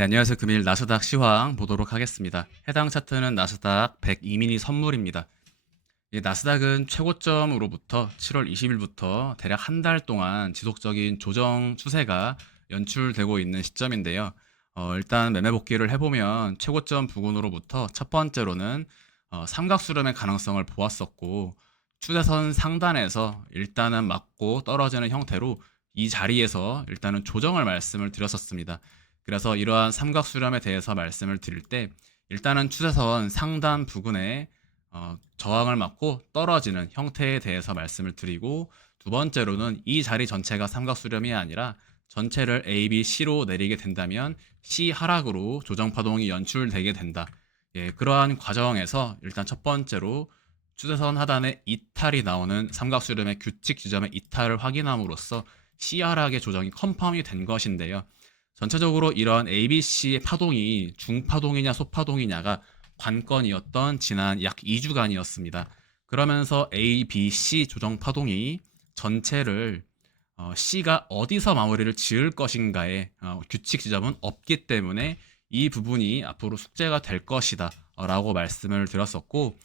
네, 안녕하세요. 금일 나스닥 시황 보도록 하겠습니다. 해당 차트는 나스닥 102미니 선물입니다. 이 나스닥은 최고점으로부터 7월 20일부터 대략 한 달 동안 지속적인 조정 추세가 연출되고 있는 시점인데요. 일단 매매 복귀를 해보면 최고점 부근으로부터 첫 번째로는 삼각수렴의 가능성을 보았었고, 추세선 상단에서 일단은 맞고 떨어지는 형태로 이 자리에서 일단은 조정을 말씀을 드렸었습니다. 그래서 이러한 삼각수렴에 대해서 말씀을 드릴 때 일단은 추세선 상단 부근에 저항을 맞고 떨어지는 형태에 대해서 말씀을 드리고, 두 번째로는 이 자리 전체가 삼각수렴이 아니라 전체를 A, B, C로 내리게 된다면 C 하락으로 조정 파동이 연출되게 된다. 예, 그러한 과정에서 일단 첫 번째로 추세선 하단에 이탈이 나오는 삼각수렴의 규칙 지점의 이탈을 확인함으로써 C 하락의 조정이 컨펌이 된 것인데요. 전체적으로 이러한 ABC의 파동이 중파동이냐 소파동이냐가 관건이었던 지난 약 2주간이었습니다. 그러면서 A, B, C 조정 파동이 전체를 C가 어디서 마무리를 지을 것인가의 규칙 지점은 없기 때문에 이 부분이 앞으로 숙제가 될 것이다 라고 말씀을 드렸었고,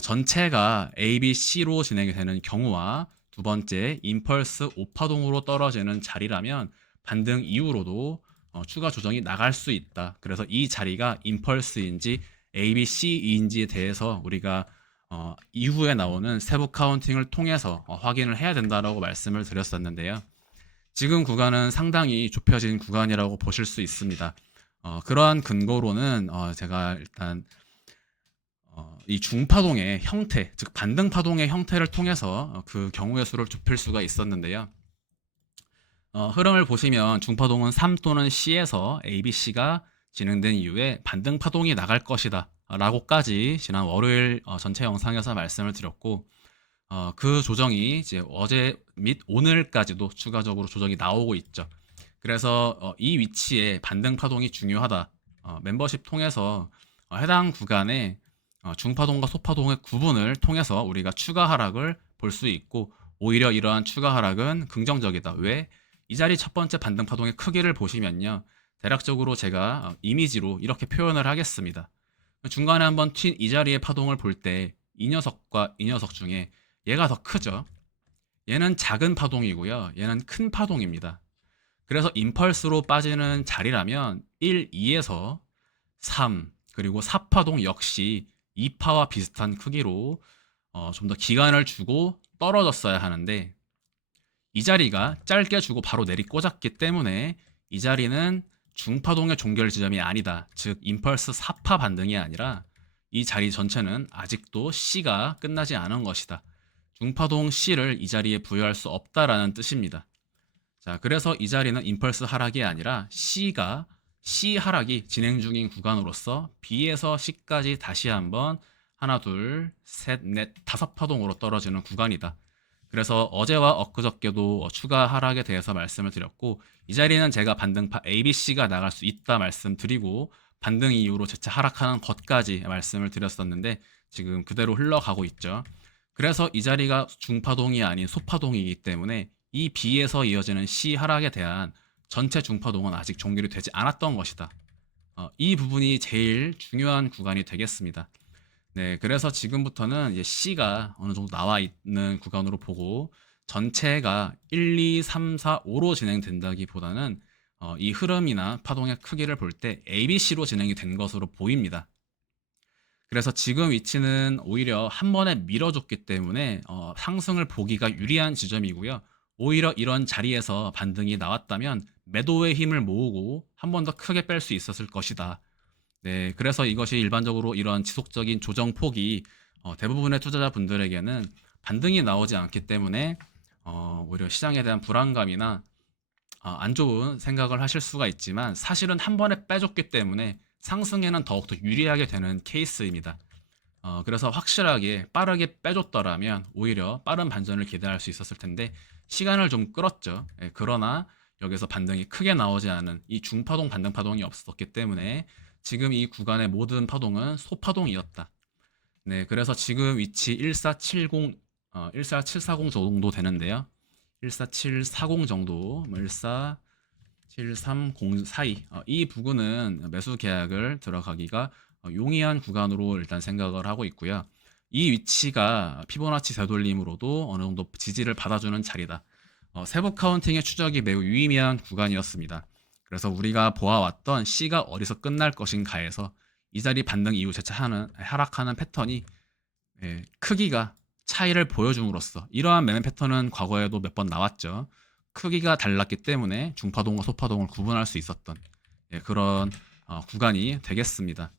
전체가 A, B, C로 진행이 되는 경우와 두 번째 임펄스 5파동으로 떨어지는 자리라면 반등 이후로도 추가 조정이 나갈 수 있다. 그래서 이 자리가 임펄스인지 A, B, C인지에 대해서 우리가 이후에 나오는 세부 카운팅을 통해서 확인을 해야 된다라고 말씀을 드렸었는데요. 지금 구간은 상당히 좁혀진 구간이라고 보실 수 있습니다. 그러한 근거로는 제가 일단 이 중파동의 형태, 즉 반등 파동의 형태를 통해서 그 경우의 수를 좁힐 수가 있었는데요. 흐름을 보시면 중파동은 3 또는 C에서 ABC가 진행된 이후에 반등 파동이 나갈 것이다 라고까지 지난 월요일 전체 영상에서 말씀을 드렸고, 그 조정이 이제 어제 및 오늘까지도 추가적으로 조정이 나오고 있죠. 그래서 이 위치에 반등 파동이 중요하다. 멤버십 통해서 해당 구간에 중파동과 소파동의 구분을 통해서 우리가 추가 하락을 볼 수 있고, 오히려 이러한 추가 하락은 긍정적이다. 왜? 이 자리 첫 번째 반등 파동의 크기를 보시면요, 대략적으로 제가 이미지로 이렇게 표현을 하겠습니다. 중간에 한번 튄 이 자리의 파동을 볼 때 이 녀석과 이 녀석 중에 얘가 더 크죠. 얘는 작은 파동이고요, 얘는 큰 파동입니다. 그래서 임펄스로 빠지는 자리라면 1, 2에서 3, 그리고 4파동 역시 2파와 비슷한 크기로 좀 더 기간을 주고 떨어졌어야 하는데, 이 자리가 짧게 주고 바로 내리꽂았기 때문에 이 자리는 중파동의 종결 지점이 아니다. 즉 임펄스 4파 반등이 아니라 이 자리 전체는 아직도 C가 끝나지 않은 것이다. 중파동 C를 이 자리에 부여할 수 없다라는 뜻입니다. 자, 그래서 이 자리는 임펄스 하락이 아니라 C가 C 하락이 진행 중인 구간으로서 B에서 C까지 다시 한번 하나, 둘, 셋, 넷, 다섯 파동으로 떨어지는 구간이다. 그래서 어제와 엊그저께도 추가 하락에 대해서 말씀을 드렸고, 이 자리는 제가 반등파 ABC가 나갈 수 있다 말씀드리고 반등 이후로 재차 하락하는 것까지 말씀을 드렸었는데 지금 그대로 흘러가고 있죠. 그래서 이 자리가 중파동이 아닌 소파동이기 때문에 이 B에서 이어지는 C 하락에 대한 전체 중파동은 아직 종결이 되지 않았던 것이다. 이 부분이 제일 중요한 구간이 되겠습니다. 네, 그래서 지금부터는 이제 C가 어느 정도 나와 있는 구간으로 보고 전체가 1, 2, 3, 4, 5로 진행된다기보다는 이 흐름이나 파동의 크기를 볼 때 ABC로 진행이 된 것으로 보입니다. 그래서 지금 위치는 오히려 한 번에 밀어줬기 때문에 상승을 보기가 유리한 지점이고요. 오히려 이런 자리에서 반등이 나왔다면 매도의 힘을 모으고 한 번 더 크게 뺄 수 있었을 것이다. 네, 그래서 이것이 일반적으로 이런 지속적인 조정 폭이 대부분의 투자자분들에게는 반등이 나오지 않기 때문에 오히려 시장에 대한 불안감이나 안 좋은 생각을 하실 수가 있지만, 사실은 한 번에 빼줬기 때문에 상승에는 더욱더 유리하게 되는 케이스입니다. 그래서 확실하게 빠르게 빼줬더라면 오히려 빠른 반전을 기대할 수 있었을 텐데 시간을 좀 끌었죠. 예, 그러나 여기서 반등이 크게 나오지 않은 이 중파동 반등 파동이 없었기 때문에 지금 이 구간의 모든 파동은 소파동이었다. 네, 그래서 지금 위치 1470, 14740 정도 되는데요. 14740 정도, 14, 7304 사이 이 부근은 매수 계약을 들어가기가 용이한 구간으로 일단 생각을 하고 있고요. 이 위치가 피보나치 되돌림으로도 어느 정도 지지를 받아주는 자리다. 세부 카운팅의 추적이 매우 유의미한 구간이었습니다. 그래서 우리가 보아왔던 C가 어디서 끝날 것인가에서 이 자리 반등 이후 재차 하락하는 패턴이 크기가 차이를 보여줌으로써 이러한 매매 패턴은 과거에도 몇 번 나왔죠. 크기가 달랐기 때문에 중파동과 소파동을 구분할 수 있었던 그런 구간이 되겠습니다.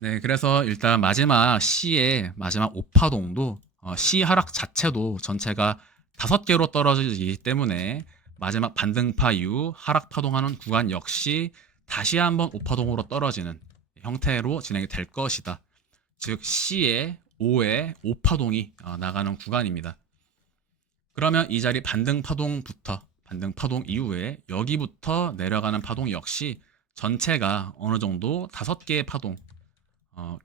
네, 그래서 일단 마지막 C의 마지막 5파동도 C 하락 자체도 전체가 5개로 떨어지기 때문에 마지막 반등파 이후 하락 파동하는 구간 역시 다시 한번 5파동으로 떨어지는 형태로 진행이 될 것이다. 즉 C의 5의 5파동이 나가는 구간입니다. 그러면 이 자리 반등 파동 이후에 여기부터 내려가는 파동 역시 전체가 어느 정도 5개의 파동,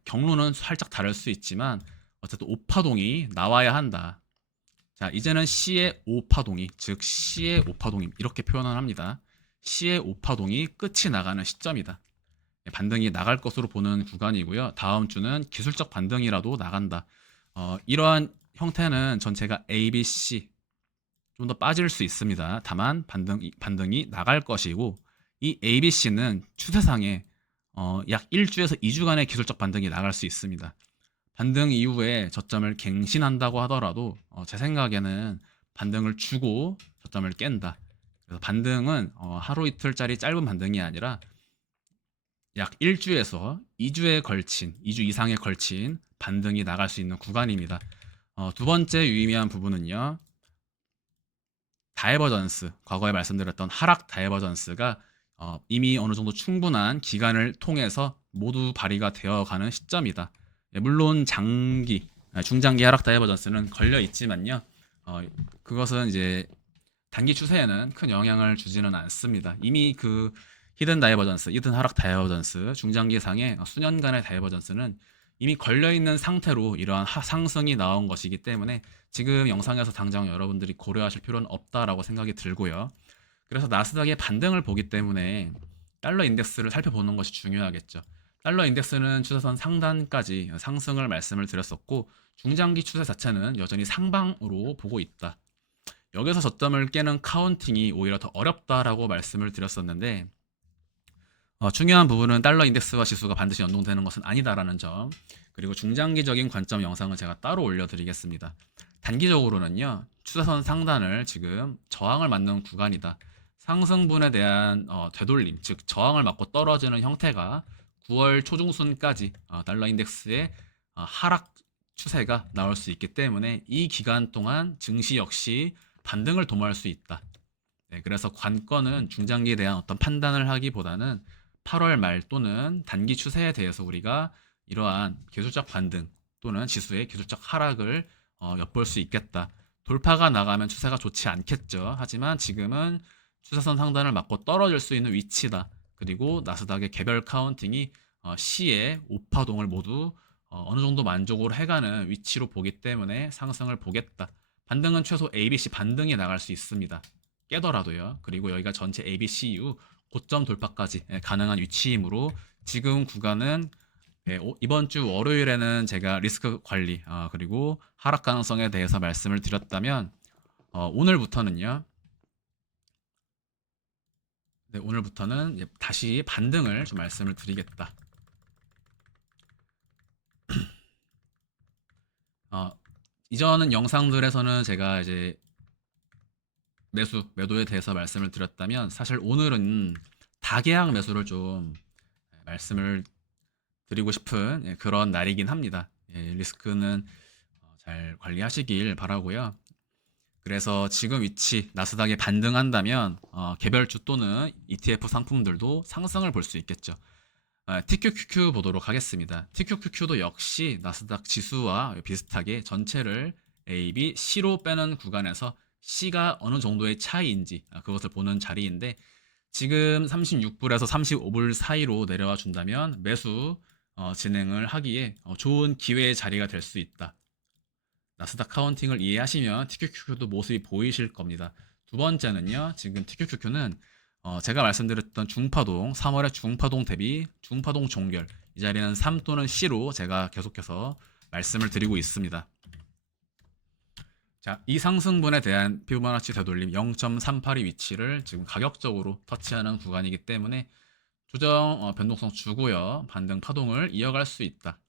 경로는 살짝 다를 수 있지만 어쨌든 5파동이 나와야 한다. 자, 이제는 C의 5파동이, 즉 C의 5파동이 이렇게 표현을 합니다. C의 5파동이 끝이 나가는 시점이다. 반등이 나갈 것으로 보는 구간이고요. 다음 주는 기술적 반등이라도 나간다. 이러한 형태는 전체가 A, B, C 좀 더 빠질 수 있습니다. 다만 반등이 나갈 것이고 이 A, B, C는 추세상에 약 1주에서 2주간의 기술적 반등이 나갈 수 있습니다. 반등 이후에 저점을 갱신한다고 하더라도 제 생각에는 반등을 주고 저점을 깬다. 그래서 반등은 하루 이틀짜리 짧은 반등이 아니라 약 1주에서 2주에 걸친, 2주 이상에 걸친 반등이 나갈 수 있는 구간입니다. 두 번째 유의미한 부분은요. 다이버전스, 과거에 말씀드렸던 하락 다이버전스가 이미 어느 정도 충분한 기간을 통해서 모두 발휘가 되어가는 시점이다. 물론 중장기 하락 다이버전스는 걸려 있지만요. 그것은 이제 단기 추세에는 큰 영향을 주지는 않습니다. 이미 그 히든 다이버전스, 히든 하락 다이버전스, 중장기상의 수년간의 다이버전스는 이미 걸려있는 상태로 이러한 상승이 나온 것이기 때문에 지금 영상에서 당장 여러분들이 고려하실 필요는 없다라고 생각이 들고요. 그래서 나스닥의 반등을 보기 때문에 달러 인덱스를 살펴보는 것이 중요하겠죠. 달러 인덱스는 추세선 상단까지 상승을 말씀을 드렸었고 중장기 추세 자체는 여전히 상방으로 보고 있다. 여기서 저점을 깨는 카운팅이 오히려 더 어렵다라고 말씀을 드렸었는데 중요한 부분은 달러 인덱스와 지수가 반드시 연동되는 것은 아니다라는 점, 그리고 중장기적인 관점 영상을 제가 따로 올려드리겠습니다. 단기적으로는요, 추세선 상단을 지금 저항을 맞는 구간이다. 상승분에 대한 되돌림, 즉 저항을 맞고 떨어지는 형태가 9월 초중순까지 달러 인덱스의 하락 추세가 나올 수 있기 때문에 이 기간 동안 증시 역시 반등을 도모할 수 있다. 네, 그래서 관건은 중장기에 대한 어떤 판단을 하기보다는 8월 말 또는 단기 추세에 대해서 우리가 이러한 기술적 반등 또는 지수의 기술적 하락을 엿볼 수 있겠다. 돌파가 나가면 추세가 좋지 않겠죠. 하지만 지금은 추세선 상단을 맞고 떨어질 수 있는 위치다. 그리고 나스닥의 개별 카운팅이 C의 5파동을 모두 어느 정도 만족으로 해가는 위치로 보기 때문에 상승을 보겠다. 반등은 최소 ABC 반등이 나갈 수 있습니다. 깨더라도요. 그리고 여기가 전체 ABC 이후 고점 돌파까지 가능한 위치이므로 지금 구간은 이번 주 월요일에는 제가 리스크 관리 그리고 하락 가능성에 대해서 말씀을 드렸다면 오늘부터는요. 네, 오늘부터는 다시 반등을 좀 말씀을 드리겠다. 이전 영상들에서는 제가 이제 매도에 대해서 말씀을 드렸다면 사실 오늘은 다계약 매수를 좀 말씀을 드리고 싶은 그런 날이긴 합니다. 리스크는 잘 관리하시길 바라고요. 그래서 지금 위치 나스닥에 반등한다면 개별주 또는 ETF 상품들도 상승을 볼 수 있겠죠. TQQQ 보도록 하겠습니다. TQQQ도 역시 나스닥 지수와 비슷하게 전체를 A, B, C로 빼는 구간에서 C가 어느 정도의 차이인지 그것을 보는 자리인데 지금 36불에서 35불 사이로 내려와 준다면 매수 진행을 하기에 좋은 기회의 자리가 될 수 있다. 나스닥 카운팅을 이해하시면 TQQQ도 모습이 보이실 겁니다. 두 번째는요. 지금 TQQQ는 제가 말씀드렸던 중파동, 3월의 중파동 대비 중파동 종결 이 자리는 3 또는 C로 제가 계속해서 말씀을 드리고 있습니다. 자, 이 상승분에 대한 피보나치 되돌림 0.38의 위치를 지금 가격적으로 터치하는 구간이기 때문에 조정 변동성 주고요. 반등 파동을 이어갈 수 있다.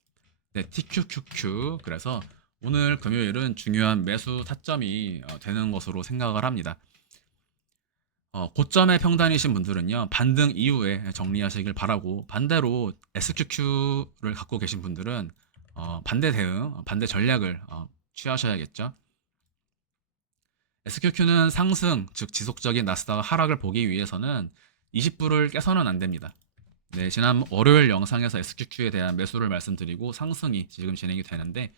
네, TQQQ. 그래서 오늘 금요일은 중요한 매수 타점이 되는 것으로 생각을 합니다. 고점의 평단이신 분들은요, 반등 이후에 정리하시길 바라고, 반대로 SQQ를 갖고 계신 분들은 반대 대응, 반대 전략을 취하셔야겠죠. SQQ는 상승, 즉 지속적인 나스닥 하락을 보기 위해서는 20불을 깨서는 안 됩니다. 네, 지난 월요일 영상에서 SQQ에 대한 매수를 말씀드리고 상승이 지금 진행이 되는데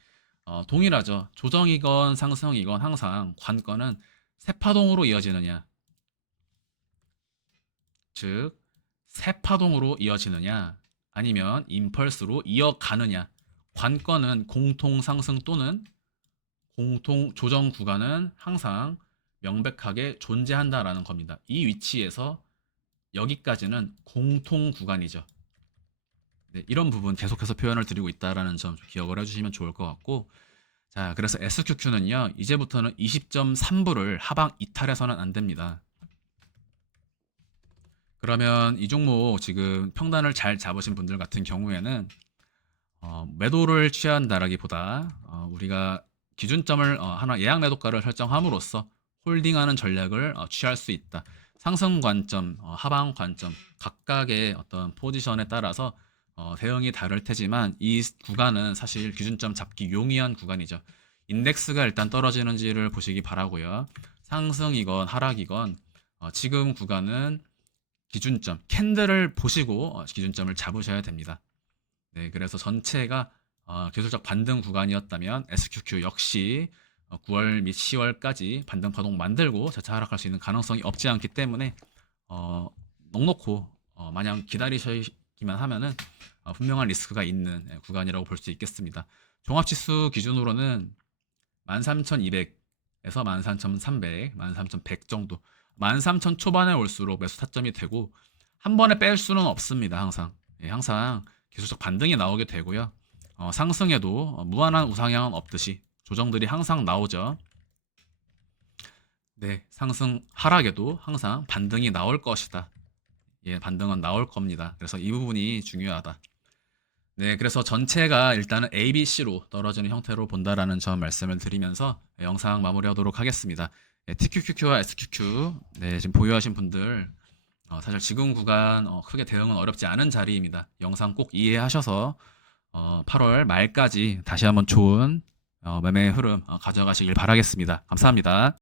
동일하죠. 조정이건 상승이건 항상 관건은 세파동으로 이어지느냐, 즉 세파동으로 이어지느냐 아니면 임펄스로 이어가느냐. 관건은 공통 상승 또는 공통 조정 구간은 항상 명백하게 존재한다라는 겁니다. 이 위치에서 여기까지는 공통 구간이죠. 네, 이런 부분 계속해서 표현을 드리고 있다라는 점 기억을 해주시면 좋을 것 같고, 자, 그래서 SQQ는요, 이제부터는 20.3불을 하방 이탈해서는 안 됩니다. 그러면 이 종목 지금 평단을 잘 잡으신 분들 같은 경우에는 매도를 취한다라기보다 우리가 기준점을 하나 예약 매도가를 설정함으로써 홀딩하는 전략을 취할 수 있다. 상승 관점, 하방 관점 각각의 어떤 포지션에 따라서 대응이 다를 테지만 이 구간은 사실 기준점 잡기 용이한 구간이죠. 인덱스가 일단 떨어지는지를 보시기 바라고요. 상승이건 하락이건 지금 구간은 기준점, 캔들을 보시고 기준점을 잡으셔야 됩니다. 네, 그래서 전체가 기술적 반등 구간이었다면 SQQ 역시 9월 및 10월까지 반등 파동 만들고 재차 하락할 수 있는 가능성이 없지 않기 때문에 넉넉히 마냥 기다리시기만 하면은 분명한 리스크가 있는 구간이라고 볼 수 있겠습니다. 종합지수 기준으로는 13,200에서 13,300, 13,100 정도, 13,000 초반에 올수록 매수 타점이 되고 한 번에 뺄 수는 없습니다. 항상 기술적 반등이 나오게 되고요. 상승에도 무한한 우상향은 없듯이 조정들이 항상 나오죠. 네, 상승 하락에도 항상 반등이 나올 것이다. 예, 반등은 나올 겁니다. 그래서 이 부분이 중요하다. 네, 그래서 전체가 일단은 A, B, C로 떨어지는 형태로 본다라는 점 말씀을 드리면서 영상 마무리하도록 하겠습니다. 네, TQQQ와 SQQ 지금 보유하신 분들 사실 지금 구간 크게 대응은 어렵지 않은 자리입니다. 영상 꼭 이해하셔서 8월 말까지 다시 한번 좋은 매매 흐름 가져가시길 바라겠습니다. 감사합니다.